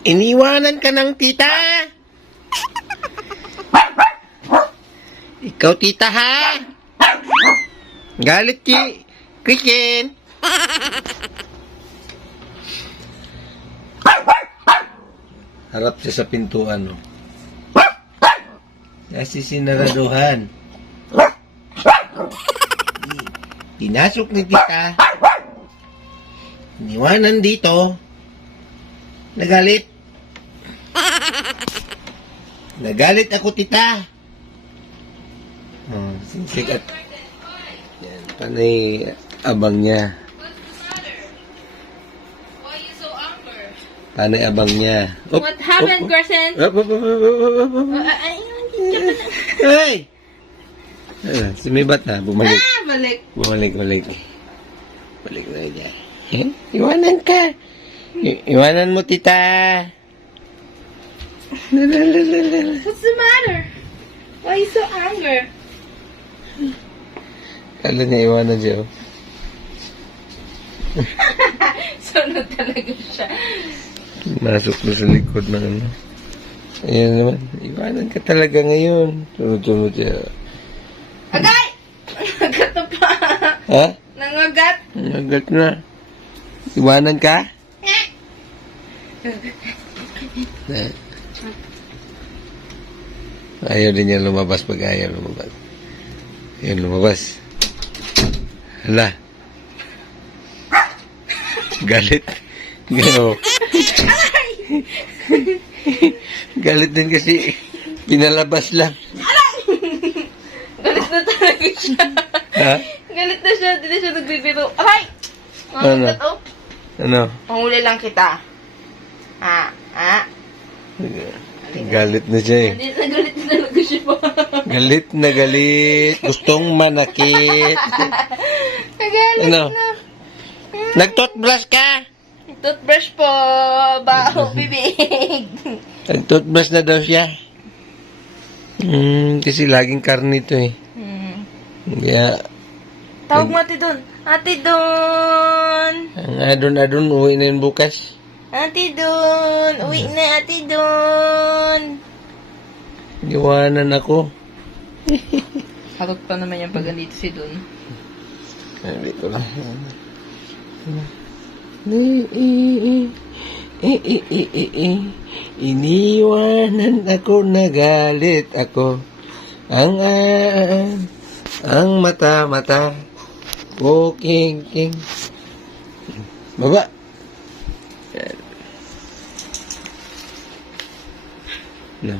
Iniwanan ka ng tita. Ikaw tita ha. Galit ki Christian. Harap siya sa pintuan, no? Kasi sinaraduhan. Pinasok ni tita. Iniwanan dito. Nagalit. Nagalit ako, tita. Oh, sikat. Yan, panay abang niya. Why you so angry? Panay abang niya. Op, What happened, Crescent? Hey! Sumibat na. Bumalik. Balik. Bumalik. Balik na dyan. Iwanan ka. Iwanan mo, tita. What's the matter? Why you so angry? Kala niya iwanan siya. Oh. Sunod talaga siya. Masok na sa likod ng ano. Ayan naman. Iwanan ka talaga ngayon. Sunod-sunod siya. Agay! Nangagat na pa. Ha? Nangagat. Nagat na. Iwanan ka? Ayaw din niya lumabas pag ayaw lumabas. Ayaw lumabas. Hala. Galit. Gano. Galit din kasi pinalabas lang. Galit na talaga siya. Ha? Galit na siya. Hindi na siya nagbibiro. Aray! Nangagat, oh. Ano? Panghuli lang kita. Galit na siya eh. Hindi na galit na talaga siya pa. Galit na galit. Gustong manakit. Nagalit Ano? na. Nag-toothbrush ka? Toothbrush po. Baho, bibig. Nag-toothbrush na daw siya. Kasi laging karne ito eh. Kaya, Tawag mo ate doon. Ate doon. ang adon-adon, uwi na yun bukas. Ate doon. Uwi na ate doon. Iwanan ako. Harot pa naman yan pag andito si Don. Sabi ko lang. Iniwanan ako, nagalit ako. Ang mata. Oh, king. Baba. No.